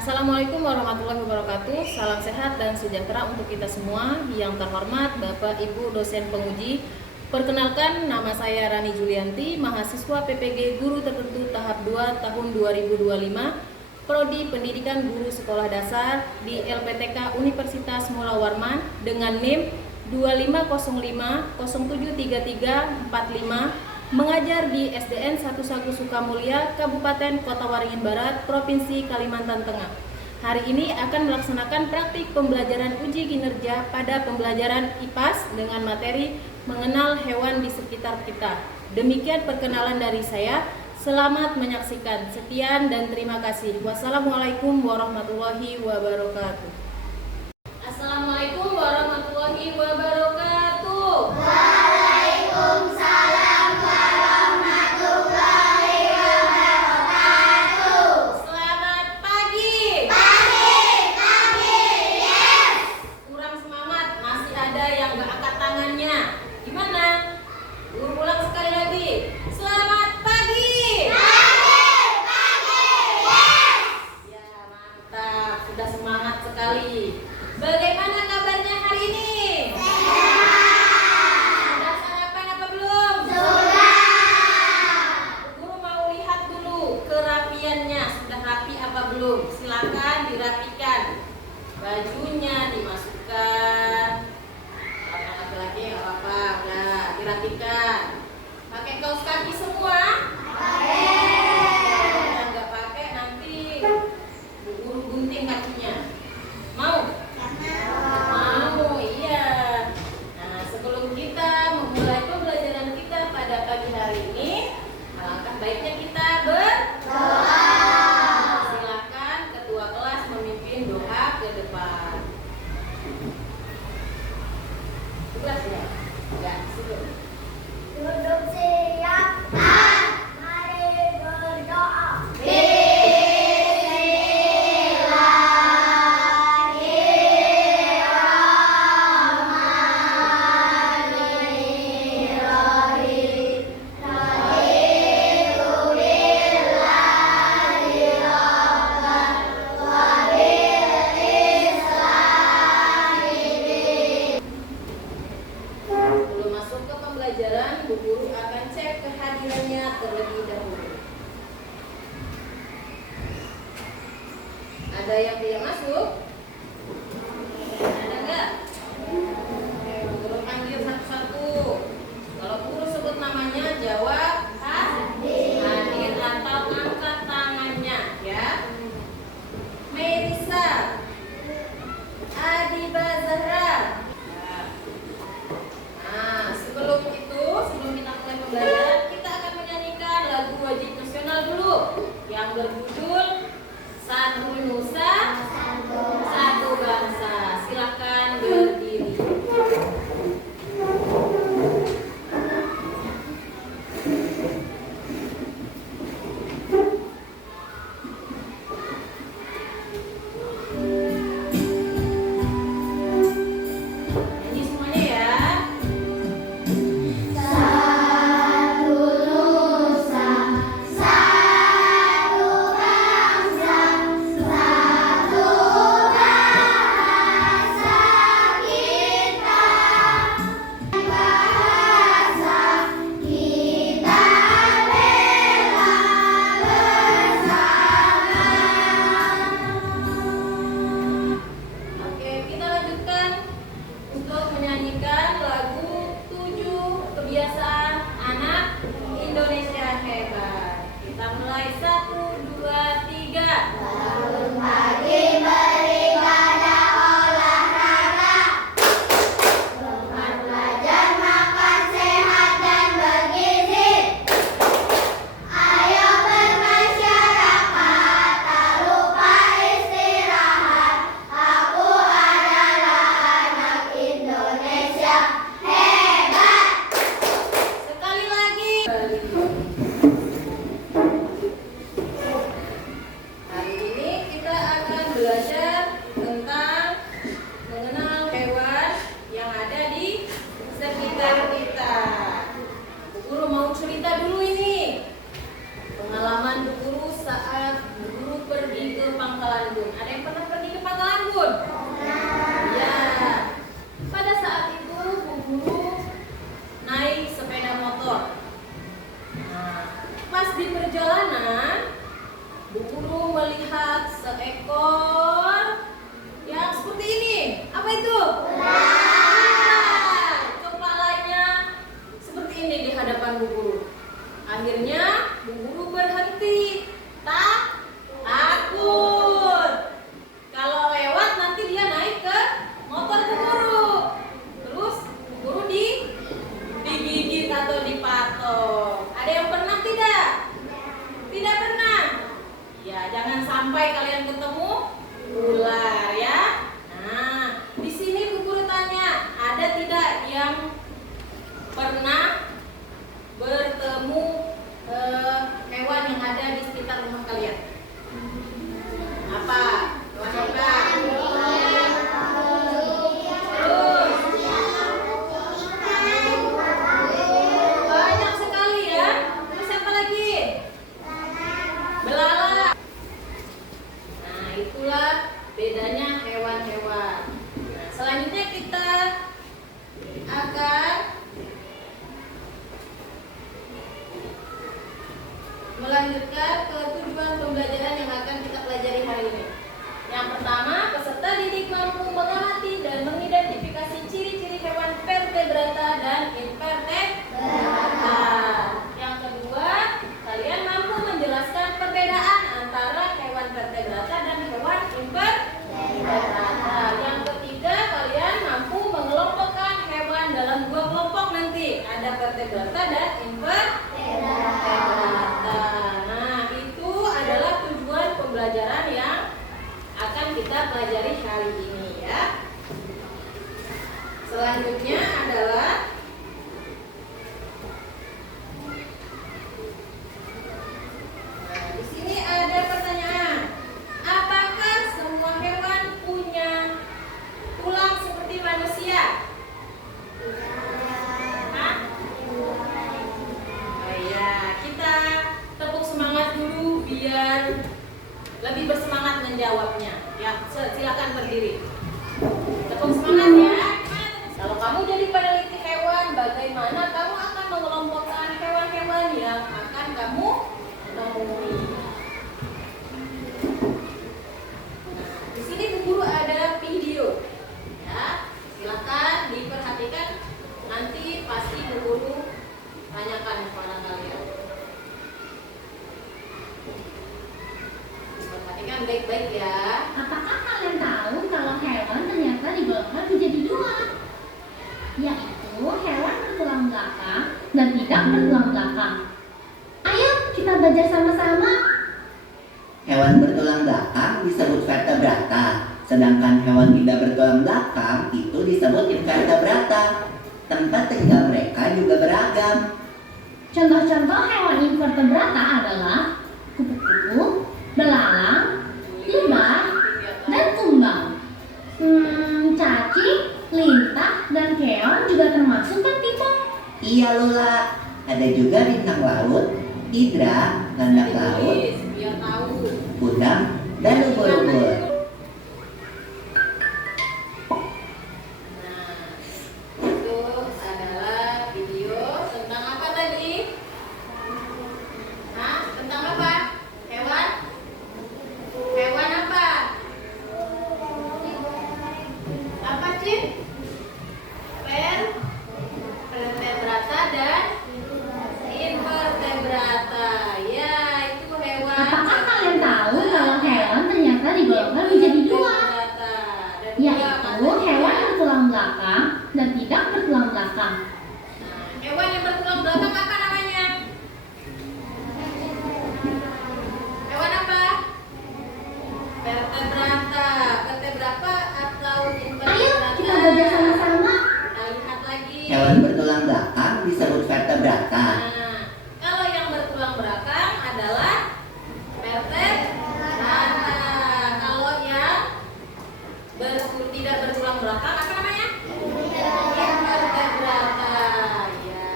Assalamualaikum warahmatullahi wabarakatuh. Salam sehat dan sejahtera untuk kita semua. Yang terhormat Bapak Ibu dosen penguji, perkenalkan nama saya Rani Julianti, mahasiswa PPG Guru Tertentu tahap 2 tahun 2025, Prodi Pendidikan Guru Sekolah Dasar di LPTK Universitas Mula Warman dengan NIM 2505073345, mengajar di SDN 1 Sagu Sukamulya, Kabupaten Kota Waringin Barat, Provinsi Kalimantan Tengah. Hari ini akan melaksanakan praktik pembelajaran uji kinerja pada pembelajaran IPAS dengan materi mengenal hewan di sekitar kita. Demikian perkenalan dari saya. Selamat menyaksikan. Sekian dan terima kasih. Wassalamualaikum warahmatullahi wabarakatuh. Assalamualaikum warahmatullahi wabarakatuh. Bagaimana kabarnya hari ini? Sehat. Sudah sarapan apa belum? Sudah. Guru mau lihat dulu kerapiannya. Sudah rapi apa belum? Silakan dirapikan. Bajunya dimasukkan. Kalau laki-laki nggak apa-apa, udah dirapikan. Pakai kaos kaki semua? Pakai. Nggak pakai nanti guru gunting kakinya. Mau? Mau, iya. Nah, sebelum kita memulai pembelajaran kita pada pagi hari ini, alangkah baiknya kita berdoa. Silakan ketua kelas memimpin doa ke depan. Tugas ya? Ya, siap. Duduk siap. Mari berdoa. Bu Guru akan cek kehadirannya terlebih dahulu. Ada yang tidak masuk? Ada nggak? Guru panggil satu-satu. Kalau guru sebut namanya, jawab hadir atau angkat tangannya, ya. Melisa, Adiba Zahra. Sebelum kita mulai pembelajaran, kita akan menyanyikan lagu wajib nasional dulu yang berjudul Satu Nusa, Satu Bangsa. Silakan berdiri. Pengalaman Bu Guru saat Bu Guru pergi ke Pangkalan Bun. melihat seekor yang seperti ini. Apa itu? Kepalanya seperti ini di hadapan Bu Guru. Akhirnya Bu Guru berhenti. Takut. Kalau lewat nanti dia naik ke motor Bu Guru. Terus Bu Guru digigit atau dipatok. Ada yang pernah tidak? Tidak pernah. Ya, jangan sampai kalian ketemu ular ya. Nah, di sini Bu Guru tanya, ada tidak yang pernah bertemu hewan yang ada di sekitar rumah kalian? Apa? Hewan apa? Terus banyak sekali ya. Terus apa lagi? Belalang. Nah, itulah bedanya hewan-hewan. Nah, selanjutnya kita akan melanjutkan ke tujuan pembelajaran yang akan kita pelajari hari ini. Yang pertama, peserta didik mampu mengamati dan mengidentifikasi ciri-ciri hewan vertebrata dan invertebrata. Yang kedua, kalian mampu menjelaskan perbedaan antara hewan vertebrata dan hewan invertebrata. Yang ketiga, kalian mampu mengelompokkan hewan dalam dua kelompok nanti. Ada vertebrata dan invertebrata. Nah, itu adalah tujuan pembelajaran yang akan kita pelajari hari ini ya. Selanjutnya adalah di sini ada pertanyaan. Apakah semua hewan punya tulang seperti manusia? Hah? Oh iya, kita tepuk semangat dulu biar lebih bersemangat menjawabnya. Ya, silakan berdiri. Tepuk semangat ya. Kalau kamu jadi peneliti hewan, bagaimana kamu akan mengelompokkan hewan-hewan yang akan kamu temui? Di sini Bu Guru ada video. Ya, silakan diperhatikan. Nanti pasti Bu Guru tanyakan kepada kalian. Perhatikan baik-baik ya. Apakah kalian tahu kalau hewan ternyata digolongkan menjadi dua? Yaitu hewan bertulang belakang dan tidak bertulang belakang. Ayo kita belajar sama-sama. Hewan bertulang belakang disebut vertebrata, sedangkan hewan tidak bertulang belakang itu disebut invertebrata. Tempat tinggal mereka juga beragam. Contoh-contoh hewan invertebrata adalah kupu-kupu, belalang, lebah, dan kumbang. Cacing, lintah, dan keong juga termasuk kan Tito? Iya Lula, ada juga bintang laut, hidra, landak laut, Biar tahu. udang, dan ubur-ubur. Nah, itu adalah video tentang apa tadi? Hah? Tentang apa? Hewan? Hewan apa? Apa, Cin? Vertebrata dan invertebrata. Ya, itu hewan. Apakah kalian tahu kalau hewan ternyata digolongkan menjadi dua? Vertebrata. Dan Yaitu hewan bertulang belakang dan tidak bertulang belakang. Nah, hewan yang bertulang belakang apa namanya? Hewan apa? Vertebrata. Vertebrata atau invertebrata? Ayo kita belajar sama-sama. Kita lihat lagi. Hewan bertulang belakang disebut vertebrata. Nah, kalau yang bertulang belakang adalah vertebrata. Kalau yang tidak bertulang belakang apa namanya? Invertebrata. Ya.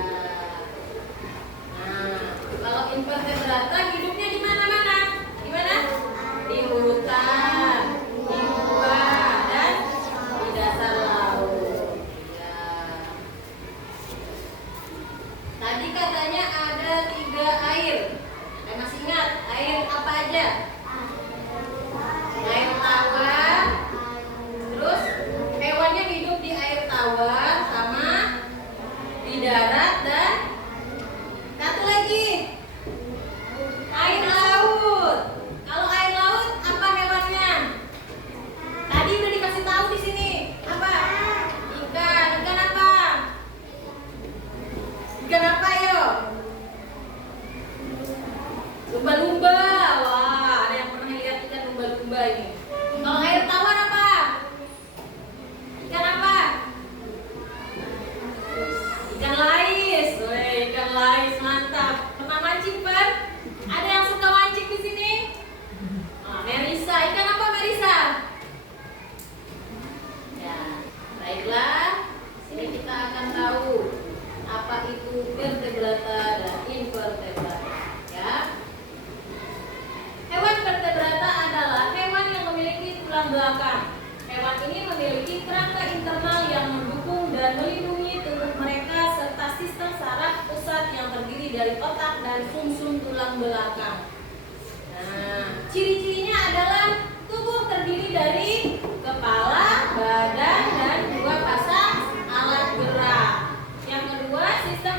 Nah, kalau invertebrata hidupnya di mana-mana? Di mana? Di hutan, di gua, dan di dasar laut. Ya. Tadi katanya berdua ini. Kalau air tawar apa? Ikan apa? Ikan lais. Woi, ikan lais mantap. Pernah mancing, Fer? Ada yang suka mancing di sini? Merisa, ikan apa Merisa? Ya, baiklah. Sini kita akan tahu apa itu vertebrata dan invertebrata. Ya. Hewan vertebrata adalah hewan yang memiliki tulang belakang. Hewan ini memiliki kerangka internal yang mendukung dan melindungi tubuh mereka serta sistem saraf pusat yang terdiri dari otak dan sumsum tulang belakang. Nah, ciri-cirinya adalah tubuh terdiri dari kepala, badan, dan 2 pasang alat gerak. Yang kedua, sistem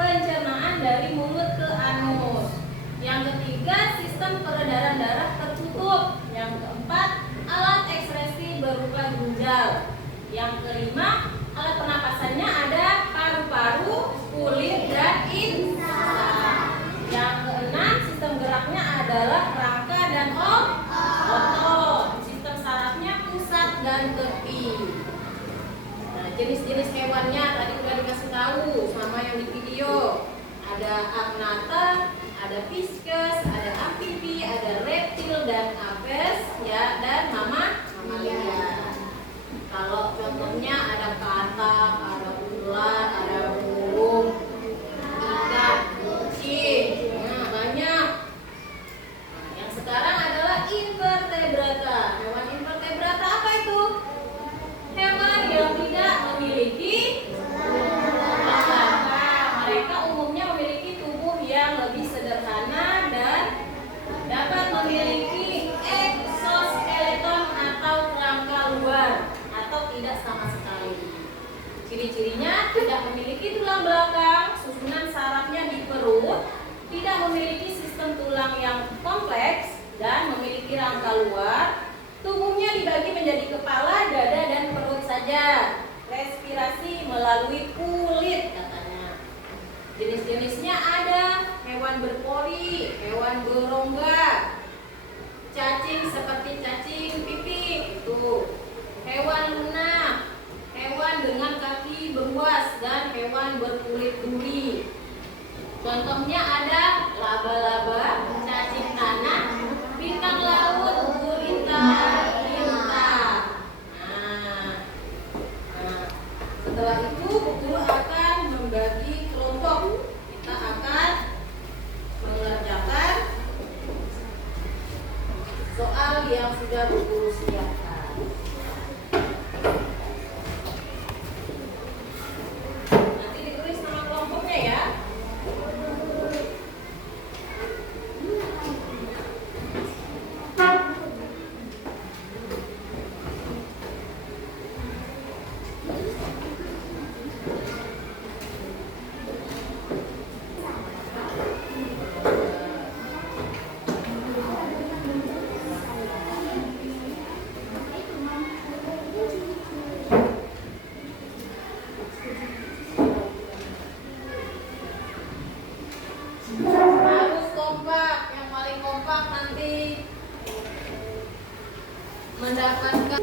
pencernaan dari mulut ke anus. Yang ketiga, sistem peredaran darah tertutup. Yang keempat, alat ekskresi berupa ginjal. Yang kelima, alat pernapasannya ada paru-paru, kulit, dan insang. Yang keenam, sistem geraknya adalah rangka dan otot. Sistem sarafnya pusat dan tepi. Nah, jenis-jenis hewannya tadi udah dikasih tahu sama yang di video. Ada agnata, ada pisces, ada amfibi, ada reptil dan apes, ya, dan mamalia. Kalau contohnya ada katak, ada ular, ada burung, ikan, kucing, nah banyak. Nah, yang sekarang adalah invertebrata. Hewan invertebrata apa itu? Hewan yang tidak memiliki tulang belakang. Mereka umumnya memiliki tubuh yang lebih sederhana dan dapat memiliki exoskeleton atau kerangka luar atau tidak sama sekali. Ciri-cirinya tidak memiliki tulang belakang, susunan sarafnya di perut, tidak memiliki sistem tulang yang kompleks dan memiliki rangka luar. Tubuhnya dibagi menjadi kepala, dada, dan perut saja. Respirasi melalui kulit katanya. Jenis-jenisnya ada hewan berpori, hewan berongga, cacing seperti cacing pipih itu, hewan lunak, hewan dengan kaki beruas, dan hewan berkulit duri. Contohnya ada laba-laba, cacing tanah, bintang laut, gurita, lintah. Setelah itu guru akan membagi kelompok. Kita akan mengerjakan soal yang sudah guru siapkan. Nanti ditulis nama kelompoknya ya. Harus kompak, yang paling kompak nanti mendapatkan.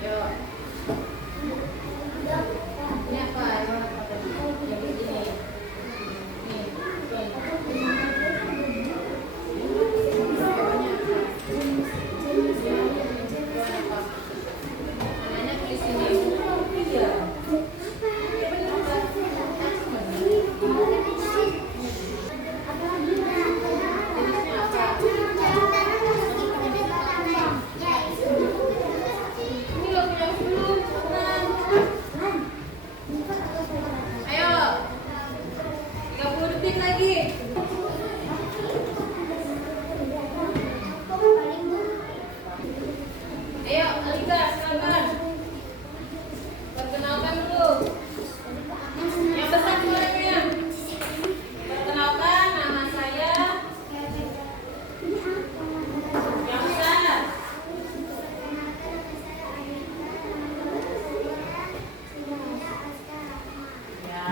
Yuk. Ini apa? Yang ini. Nih, namanya tulis ini. Iya. Ini lo punya belum? Ayo. 30 detik lagi. Ayo, Alika, silakan. Perkenalkan dulu. Yang besar suaranya. Perkenalkan, nama saya. Yang besar. Ya,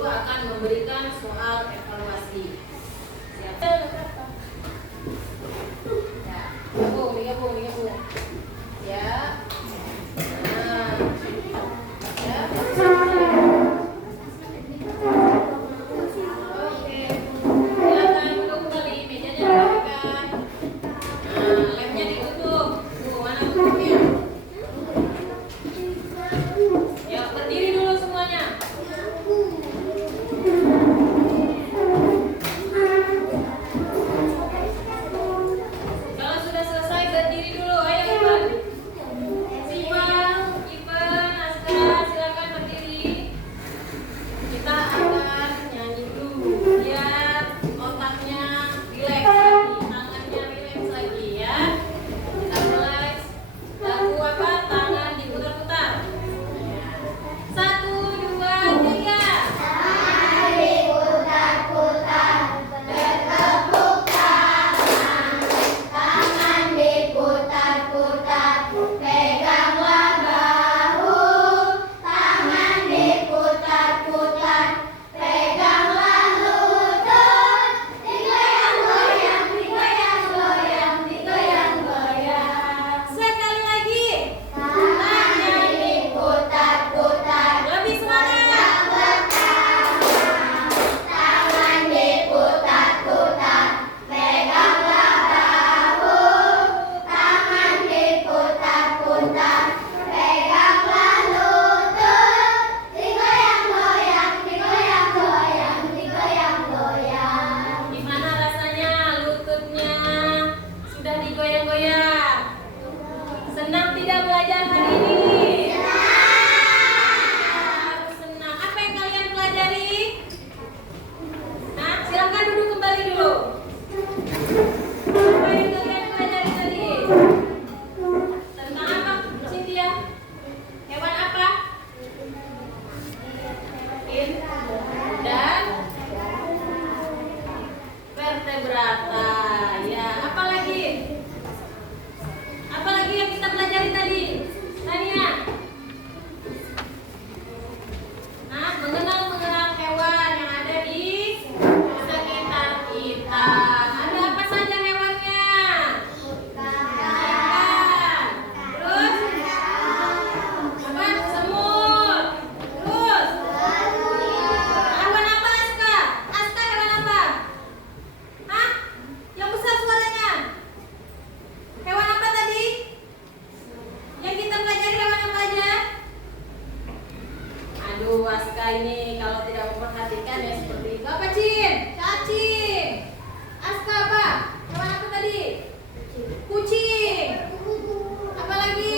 guru akan memberikan soal evaluasi. Siap? Ya, digabung. Ya. Nah. Ya. Oke. Silakan duduk kembali, mejanya dirapikan. Nah, lemnya ditutup. Mana tutupnya? Ya, berdiri dulu semuanya. Kalau sudah selesai berdiri dulu. Ayo Ivan. Ivan, Aska, silakan berdiri. Kita akan nyanyi dulu. Biar otaknya rileks lagi, tangannya rileks lagi ya. Kita rileks. Lagu apa? Tangan diputar-putar. 1, 2, 3. Tangan diputar-putar, peganglah bahu. Tangan diputar-putar, peganglah lutut. Digoyang-goyang, digoyang-goyang, digoyang-goyang. Sekali lagi. Tangan diputar-putar, Lebih semangat. tangan diputar-putar, peganglah bahu. Tangan diputar-putar, peganglah lutut. Digoyang-goyang, digoyang-goyang, digoyang-goyang. Gimana rasanya lututnya? Sudah digoyang-goyang? Senang tidak belajar hari ini? Harus senang. Apa yang kalian pelajari? Nah, silakan duduk kembali dulu. Apa yang kalian pelajari tadi? Tentang apa, Cynthia? Hewan apa? Dan vertebrata. Ya, apa lagi? Apa lagi yang kita pelajari tadi? Tania? Nah, mengenal hewan yang ada di sekitar kita. Ada apa saja hewannya? Ikan. Terus? Apa? Semut. Terus? Hewan apa, Aska? Aska hewan apa? Hah? Yang besar suaranya? Hewan apa tadi? Yang kita pelajari hewan apa aja? Aduh, Aska ini kalau tidak memperhatikan ya seperti itu. Apa, Cin? Cacing. Aska apa? Hewan apa tadi? Kucing. Apa lagi?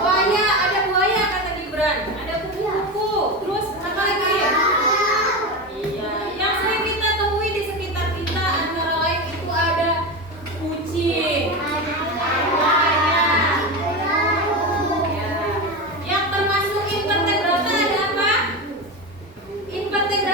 Buaya. Ada buaya kata Gibran. Ada kupu-kupu. Terus apa lagi? Iya, yang sering kita temui di sekitar kita antara lain itu ada kucing. Buaya. Ya. Yang termasuk invertebrata ada apa? Invertebrata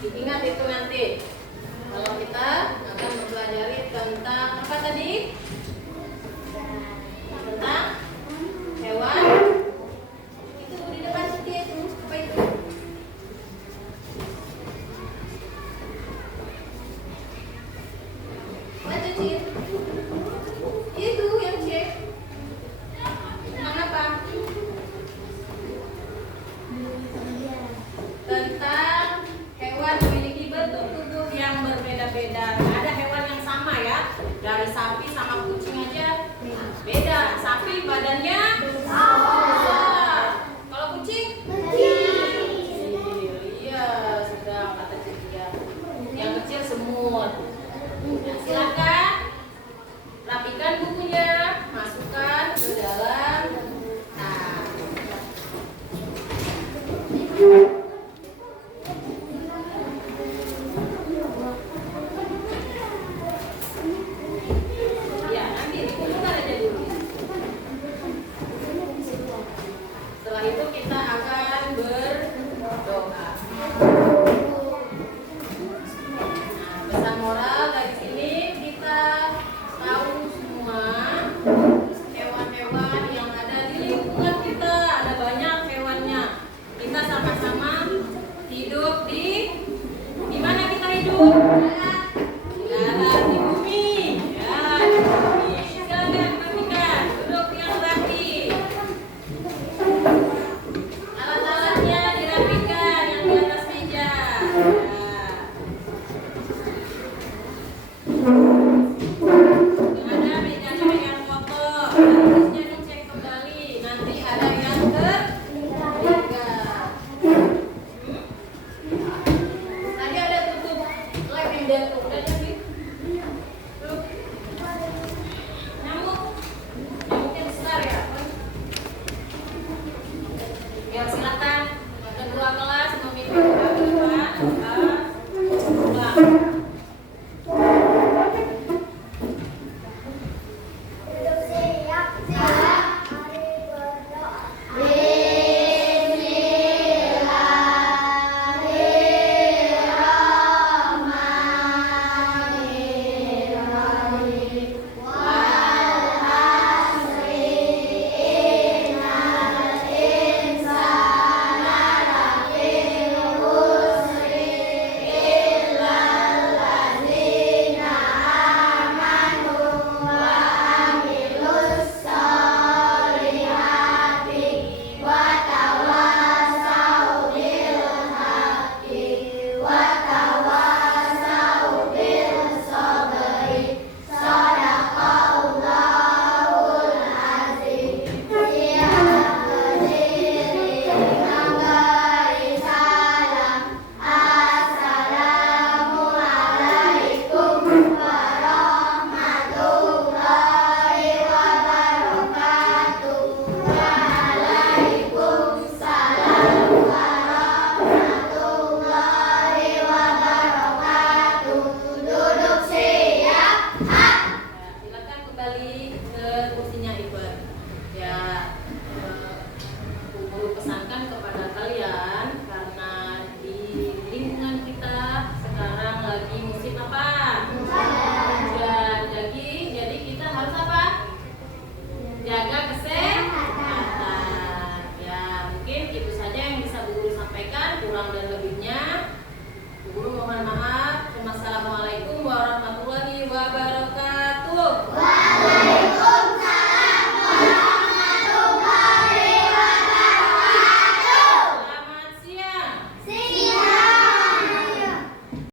Diingat itu nanti. Kalau kita akan mempelajari tentang apa tadi? Tentang hewan. Itu di depan dia itu apa itu? Baca Cid. Itu yang C. Tentang apa? Tentang hewan memiliki bentuk tubuh yang berbeda-beda. Nggak ada hewan yang sama ya. Dari sapi sama kucing aja beda. Sapi badannya besar. Kalau kucing kecil. Iya, sudah kata Cynthia. Yang kecil semut. Nah, silakan rapikan bukunya, masukkan ke dalam tas. Ya, nanti dikumpulkan aja dulu. Setelah itu kita akan berdoa. Nah, pesan moral dari sini kita tahu semua hewan-hewan yang ada di lingkungan kita. Ada banyak hewannya. Kita sama-sama hidup di mana kita hidup? Darat, di bumi. Ya, di bumi. Silakan perhatikan, duduk yang rapi. Alat-alatnya dirapikan yang di atas meja.